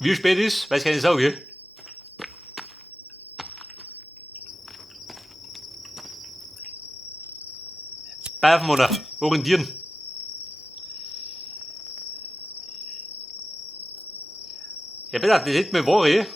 Wie spät ist, weiß keine Sau, gell? Pfeifen oder orientieren. Ja, bitte, das hätte mir Ware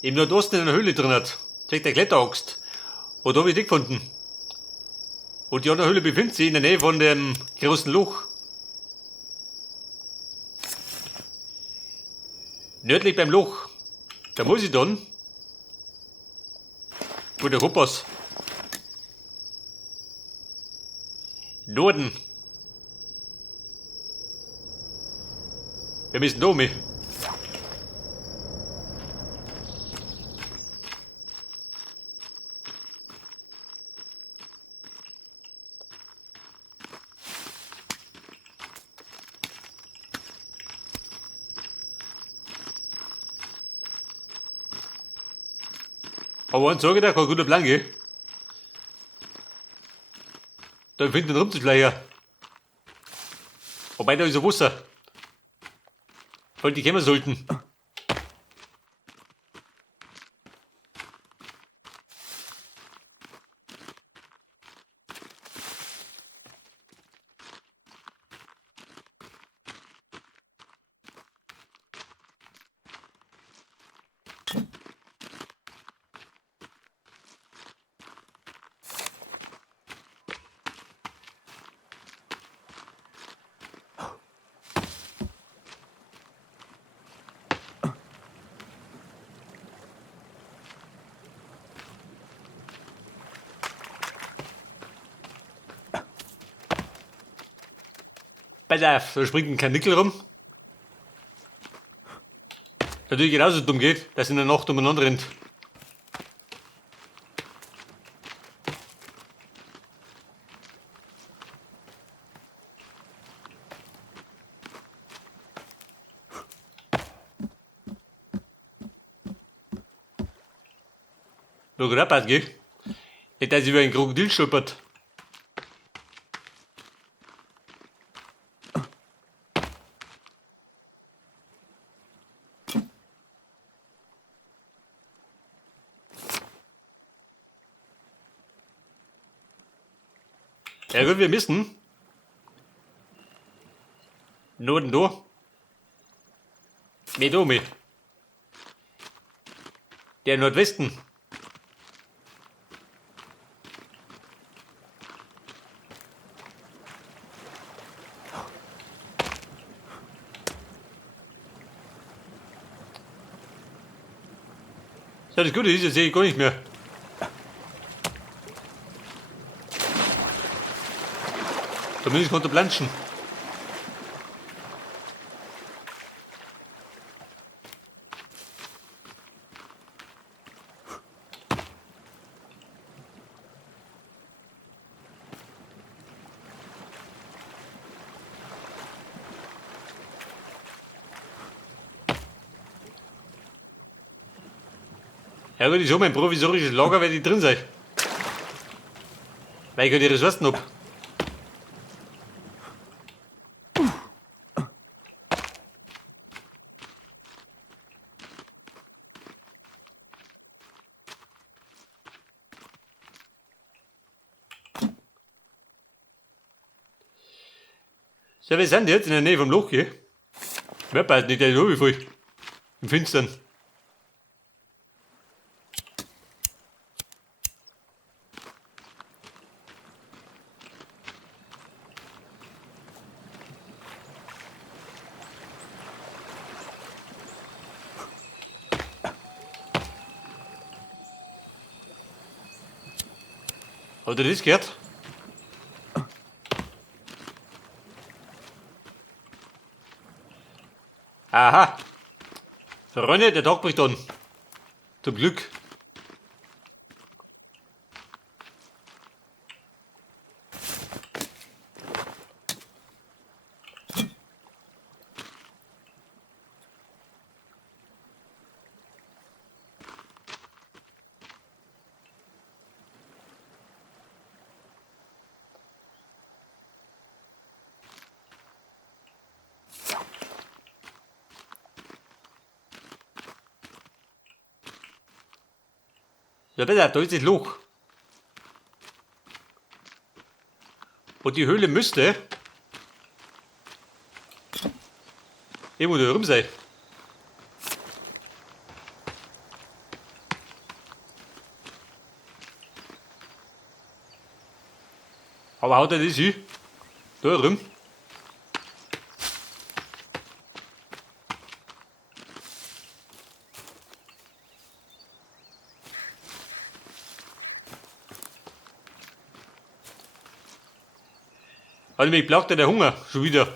im Nordosten in einer Höhle drin hat. Zeigt der Kletteraxt. Und da habe ich die gefunden. Und die andere Höhle befindet sich in der Nähe von dem großen Loch. Nördlich beim Loch. Da muss ich dann. Guter Kompass. Norden. Wir müssen da mit. Aber eins sage ich dir, kein guter Plan, gell? Da finden den rumzuschleichen. Wobei da ist ein Wasser. Falls die kommen sollten. Pass auf, da springt ein Karnickel rum. Natürlich genauso dumm geht, dass in der Nacht umeinander rennt. Da geht auch was, gell? Nicht, dass ich über ein Krokodil stolpert. Ja gut, wir müssen. Norden da. Nicht da mit. Der Nordwesten. Ja, das Gute ist, jetzt sehe ich gar nicht mehr. Zumindest konnte planschen. Ja gut, ich habe mein provisorisches Lager, werde ich drin sein. Weil ich halt die Ressourcen hab. So, wir sind jetzt in der Nähe vom Loch, gell? Wer passt nicht, der ist voll. Im Finstern. Habt ihr das gehört? Aha. Freunde, der Tag bricht an. Zum Glück. Ja bitte, da ist das Loch. Und die Höhle müsste irgendwo da rum sein. Aber haut er das hin? Da rum. Also mich plagt ja der Hunger schon wieder.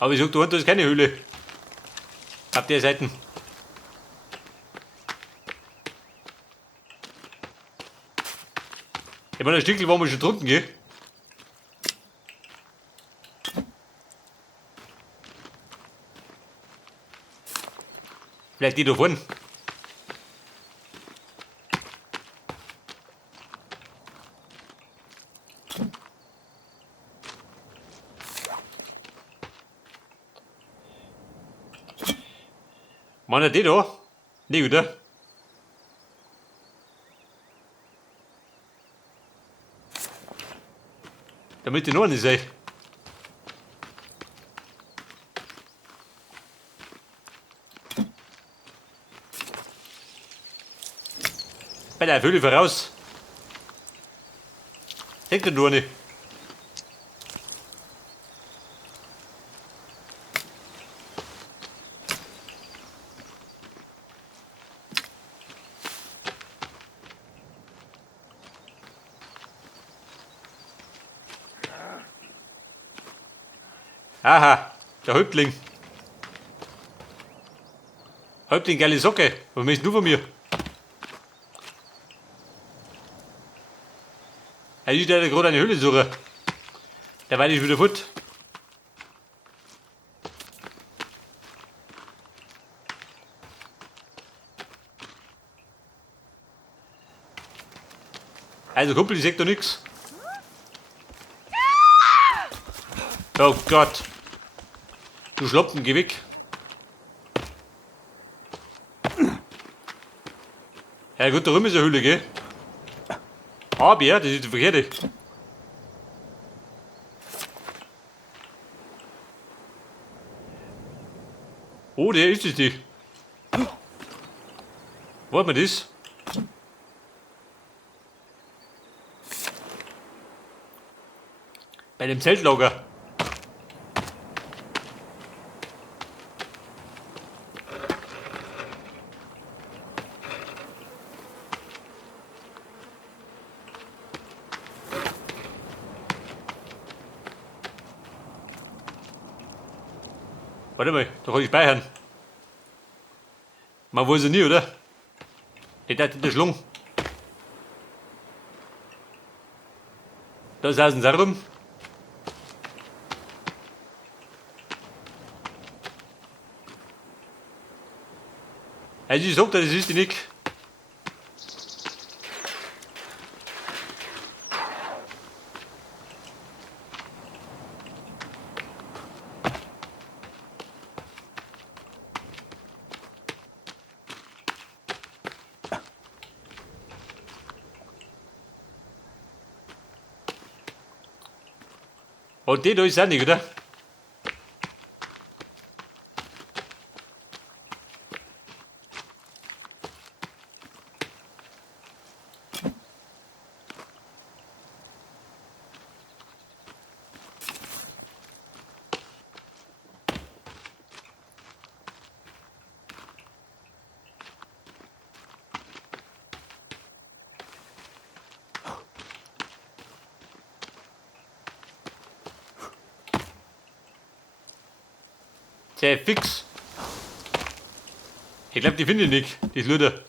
Aber ich sag, da unten ist keine Höhle. Auf der Seite. Ich meine, ein Stückchen waren wir schon drunten, gell? Vielleicht die da vorne. Meiner die da? Nee, oder? Damit die noch nicht sein. Bei der Höhle voraus. Denkt ihr nur nicht. Aha, der Häuptling. Häuptling, geile Socke. Was möchtest du von mir? Er ist der gerade eine Höhle suchen. Der weiß ich wieder fort. Also Kumpel, ich sag doch nix. Oh Gott. Du Schloppen, geh weg. Ja gut, da rum ist eine Höhle, gell? Aber ja, das ist die verkehrte. Oh, der ist es die. Warte mal das. Bei dem Zeltlager. Warte mal, da kann ich speichern. Man weiß ja nie, oder? Nicht in der Schlung. Da saßen sie rum. Also ich sag dir, das ist die nicht. Und die da ist auch nicht, oder? Sehr fix. Ich glaube, die finde ich nicht, die Lüder.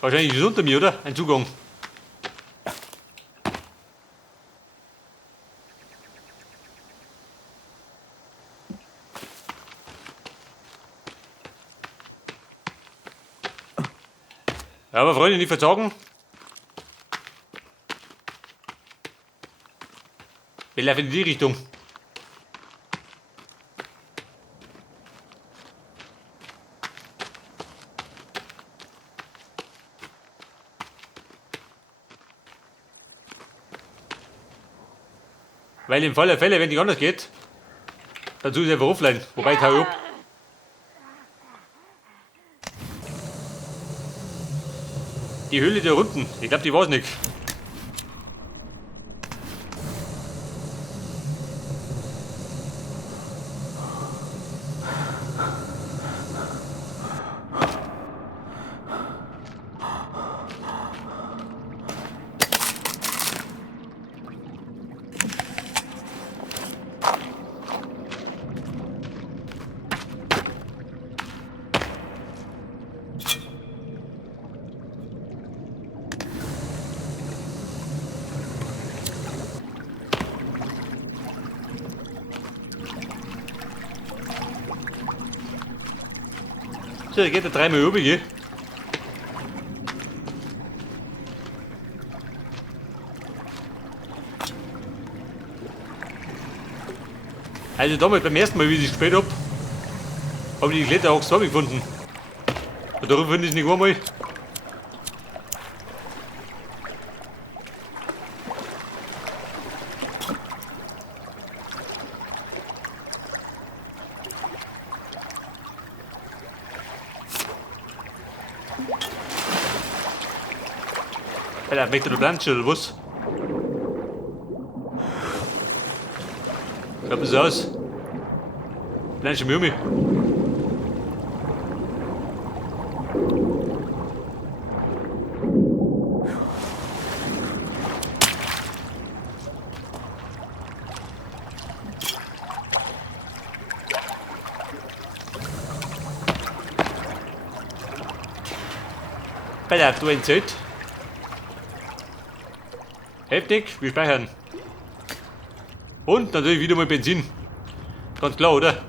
Wahrscheinlich ist es unter mir, oder? Ein Zugang. Ja, aber Freunde, nicht verzagen. Wir laufen in die Richtung. Weil im Fall der Fälle, wenn nicht anders geht, dann tue ich einfach offline. Wobei ich hau ab. Die Höhle da unten, ich glaube, die war's nicht. So, da geht er dreimal rüber, gell? Also damals beim ersten Mal, wie ich es gespielt habe ich die Kletterachs gefunden. Und darüber finde ich es nicht einmal. Alter, möchte du Planschen oder was? Schaut das aus? Planschen wir um mich. Alter, du ein Zelt. Heftig, wir speichern. Und natürlich wieder mal Benzin. Ganz klar, oder?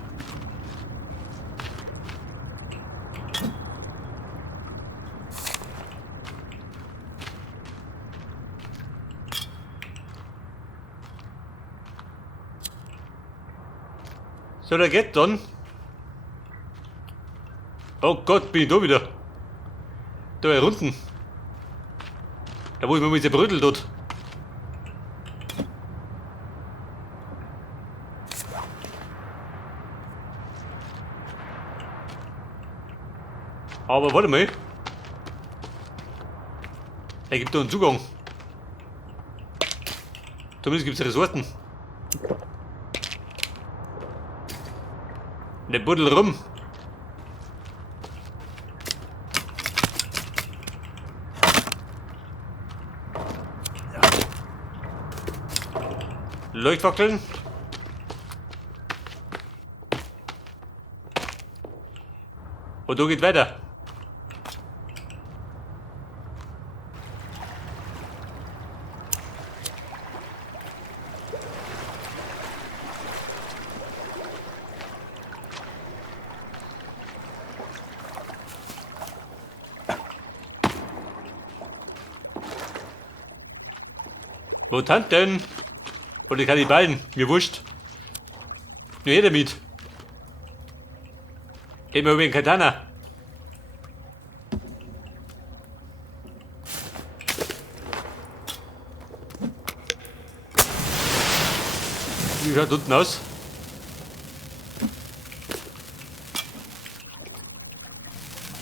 So, der geht dann. Oh Gott, bin ich da wieder. Da unten. Da wo ich mir mit der Brödel dort. Aber warte mal. Er gibt da einen Zugang. Zumindest gibt es Ressourcen. Der Buddel rum. Leuchtfackeln. Und da geht weiter. Mutanten oder Kannibalen, mir wurscht. Nur jeder mit. Immer über den Katana. Wie schaut unten aus?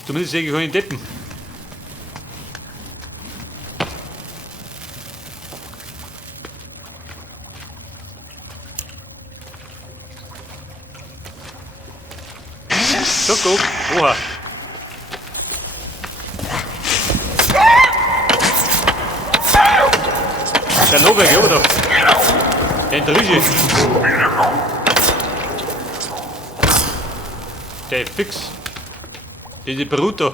Zumindest sehe ich von den Deppen. So, guck. Oha. Der Novak, ja, oder? Der Intrige. Der ist fix. Diese Bruto.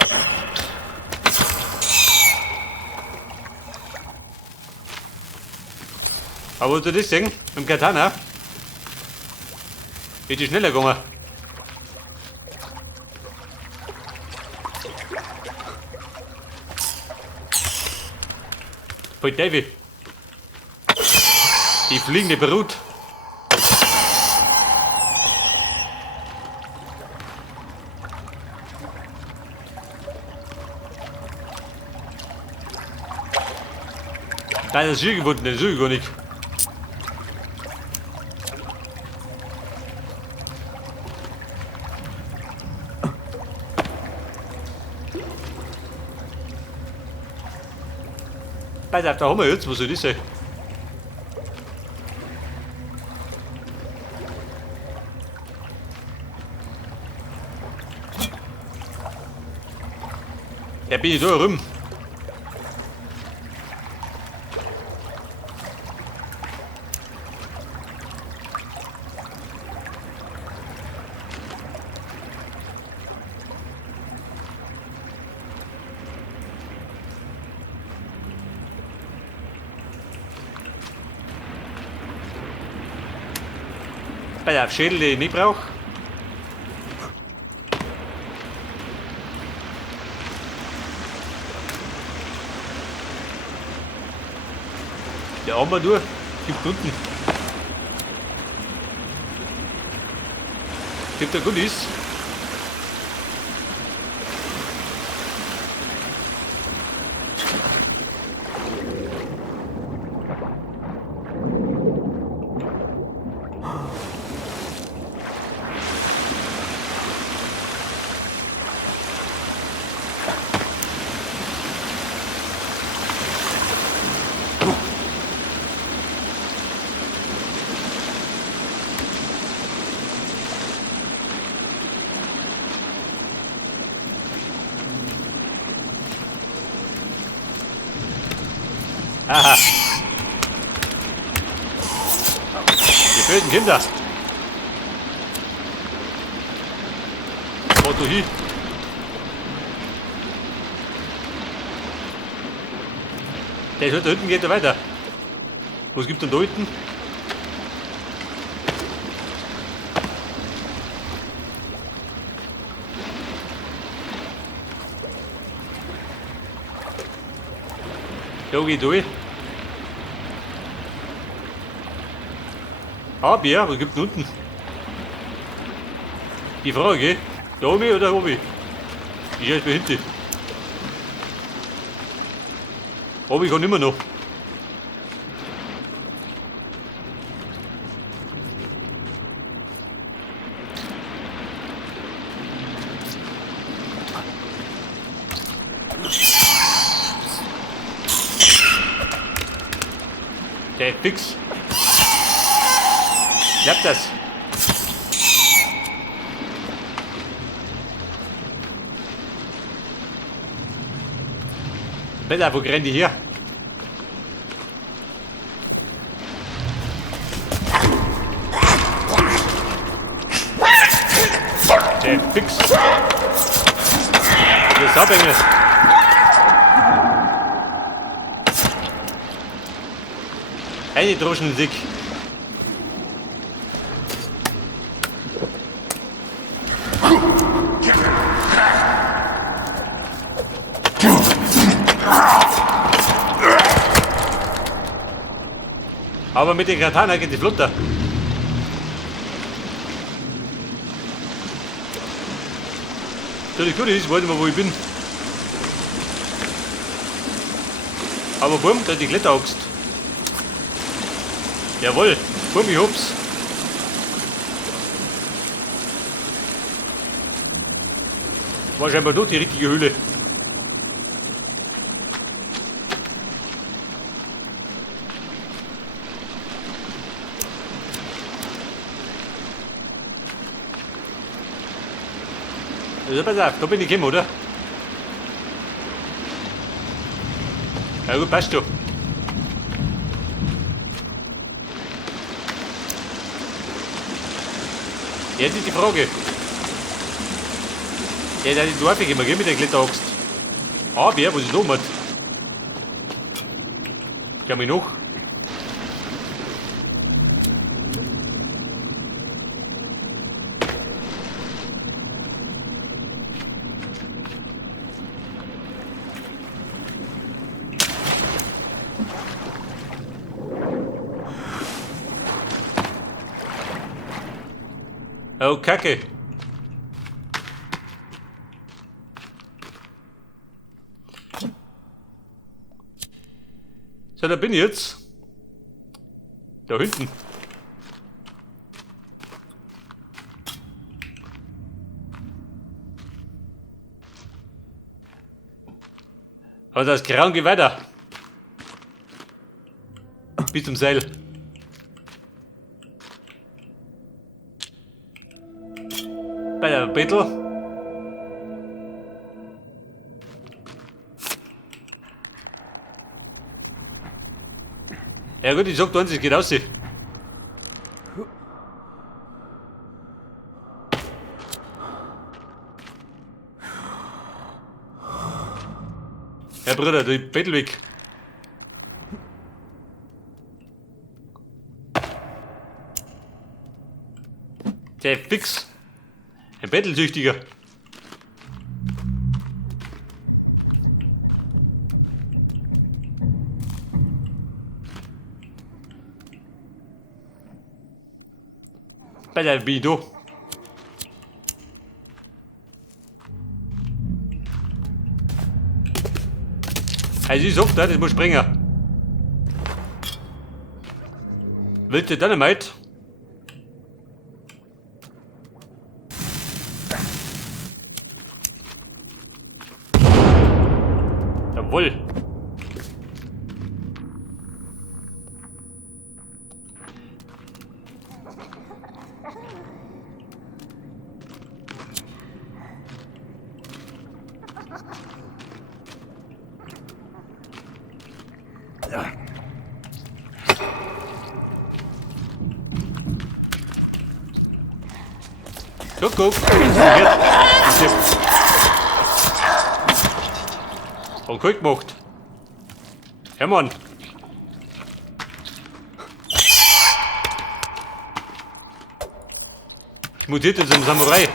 Aber du das sehen, mit dem Katana, ist die schneller gegangen. Voll Teufel. Die fliegende Brut. Da ist das Schild gefunden, das sehe ich gar nicht. Pass auf, da haben wir jetzt, was soll das sein? Ja, bin ich da rum. Pass auf, Schädel, den ich nicht brauche. Der Armadur gibt unten. Gibt da Goodies. Aha. Die bösen Kinder. Wo du hin? Der ist halt da hinten, geht er weiter. Was gibt denn da hinten? Da geht durch. Ah, Bier, was gibt's denn unten? Die Frage, da oben oder oben? Ich schau mal hinten. Oben kann immer noch. Der fix. Klappt das? Besser, wo rennen die hier? Der fix. Der Saubengel. Eine Droschenmusik. Aber mit den Katana geht die Flutter. Das Gute ist, ich weiß nicht mehr, wo ich bin. Aber bumm, da die Kletteraxt. Jawohl, bumm, ich hab's. War scheinbar doch die richtige Höhle. Also pass auf, da bin ich gekommen, oder? Ja gut, passt doch. Jetzt ist die Frage. Ja, da ist die Dorf immer, gell, mit der Kletteraxt. Ah, wer, was ist noch mit? Schau mich noch. Oh, Kacke. So, da bin ich jetzt. Da hinten. Aber das grauen Gewetter. Bis zum Seil. Bei der Bettel. Ja gut, ich sag uns, es geht aus. Ja Bruder, die Bettel weg. Der fix. Ein Bettelsüchtiger. Bei der Bido. Also ich sag, das muss springen. Willst du Dynamite? Jawohl. Guck. Und gut gemacht. Ja, Mann. Ich mutierte zum Samurai.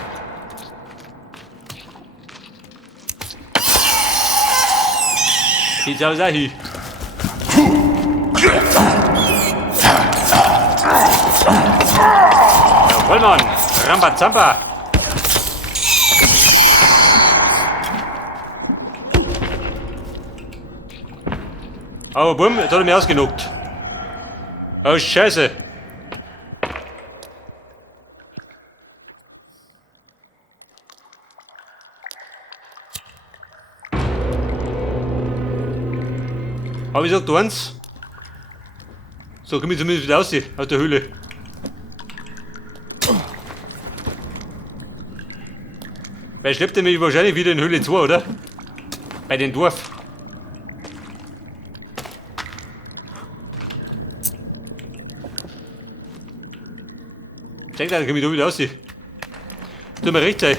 Sieht aus hier. Jawohl, Mann. Rambazamba. Aber bumm, jetzt hat er mich ausgenockt. Oh, Scheiße. Aber ich sag dir eins. So komm ich zumindest wieder raus aus der Höhle. Weil schleppt er mich wahrscheinlich wieder in Höhle 2, oder? Bei dem Dorf. Ich denke, dann komm ich da wieder raus. Tu mir recht sein.